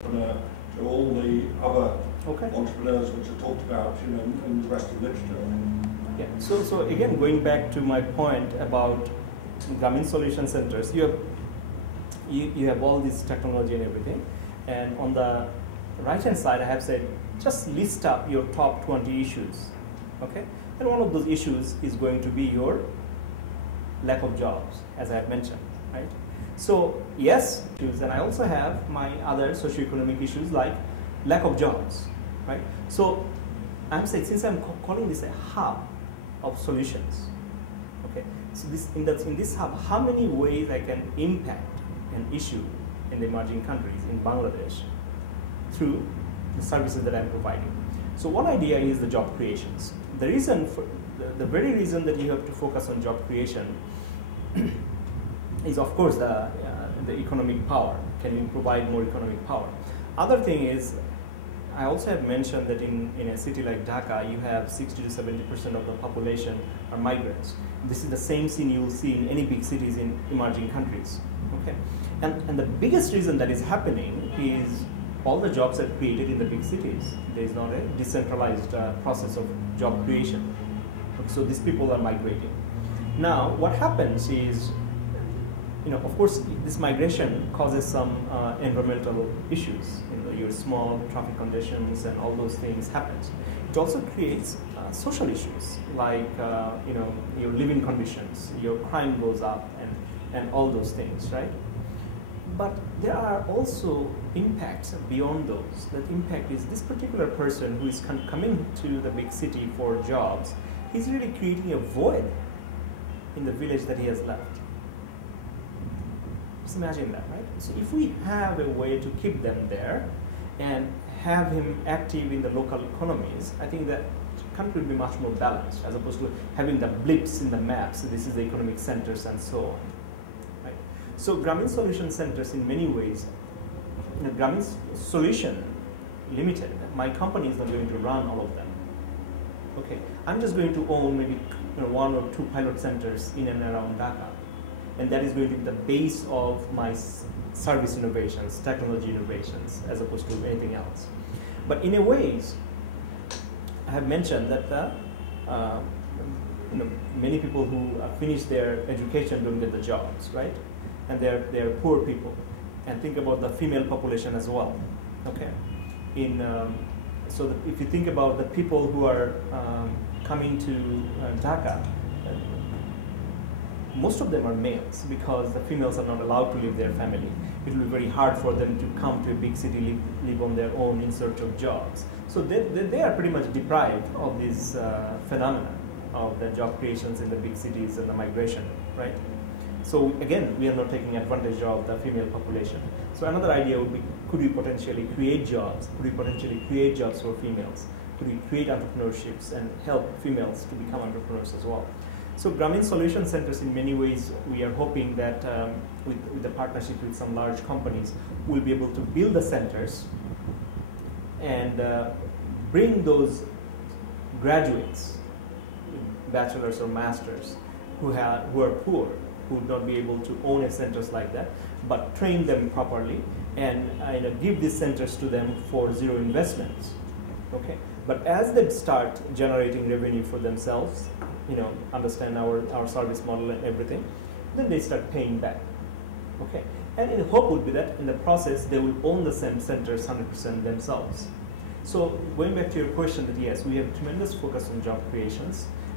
To all the other entrepreneurs which are talked about, in the rest of literature. Yeah. So again, going back to my point about Grameen Solution Centers, you have all this technology and everything, and on the right hand side, I have said just list up your top 20 issues, okay? And one of those issues is going to be your lack of jobs, as I have mentioned, right? So yes, and I also have my other socioeconomic issues like lack of jobs, right? So I'm saying, since I'm calling this a hub of solutions, okay? So in this hub, how many ways I can impact an issue in the emerging countries in Bangladesh through the services that I'm providing. So one idea is the job creations. The reason for the very reason that you have to focus on job creation is, of course, the economic power. Can you provide more economic power? Other thing is, I also have mentioned that in a city like Dhaka, you have 60 to 70% of the population are migrants. This is the same scene you will see in any big cities in emerging countries. Okay, and the biggest reason that is happening is all the jobs are created in the big cities. There is not a decentralized process of job creation. Okay, so these people are migrating. Now, what happens is, of course, this migration causes some environmental issues. Your small traffic conditions and all those things happens. It also creates social issues like your living conditions, your crime goes up, and all those things, right? But there are also impacts beyond those. That impact is this particular person who is coming to the big city for jobs. He's really creating a void in the village that he has left. Just imagine that, right? So if we have a way to keep them there and have him active in the local economies, I think that country will be much more balanced as opposed to having the blips in the maps. So this is the economic centers and so on. Right? So Grameen Solution Centers, in many ways, Grameen Solution Limited, my company is not going to run all of them. Okay, I'm just going to own maybe one or two pilot centers in and around Dhaka. And that is going to be the base of my service innovations, technology innovations, as opposed to anything else. But in a ways, I have mentioned that many people who finish their education don't get the jobs, right? And they're poor people. And think about the female population as well. Okay. So if you think about the people who are coming to Dhaka, most of them are males because the females are not allowed to leave their family. It will be very hard for them to come to a big city, live on their own in search of jobs. So they are pretty much deprived of this phenomenon of the job creations in the big cities and the migration, right? So again, we are not taking advantage of the female population. So another idea would be, could we potentially create jobs? Could we potentially create jobs for females? Could we create entrepreneurships and help females to become entrepreneurs as well? So Grameen Solution Centers, in many ways, we are hoping that with the partnership with some large companies, we'll be able to build the centers and bring those graduates, bachelors or masters, who are poor, who would not be able to own a centers like that, but train them properly and give these centers to them for zero investments. Okay, but as they start generating revenue for themselves, understand our service model and everything, then they start paying back. Okay, and the hope would be that in the process they will own the same centers 100% themselves. So going back to your question, that yes, we have tremendous focus on job creations.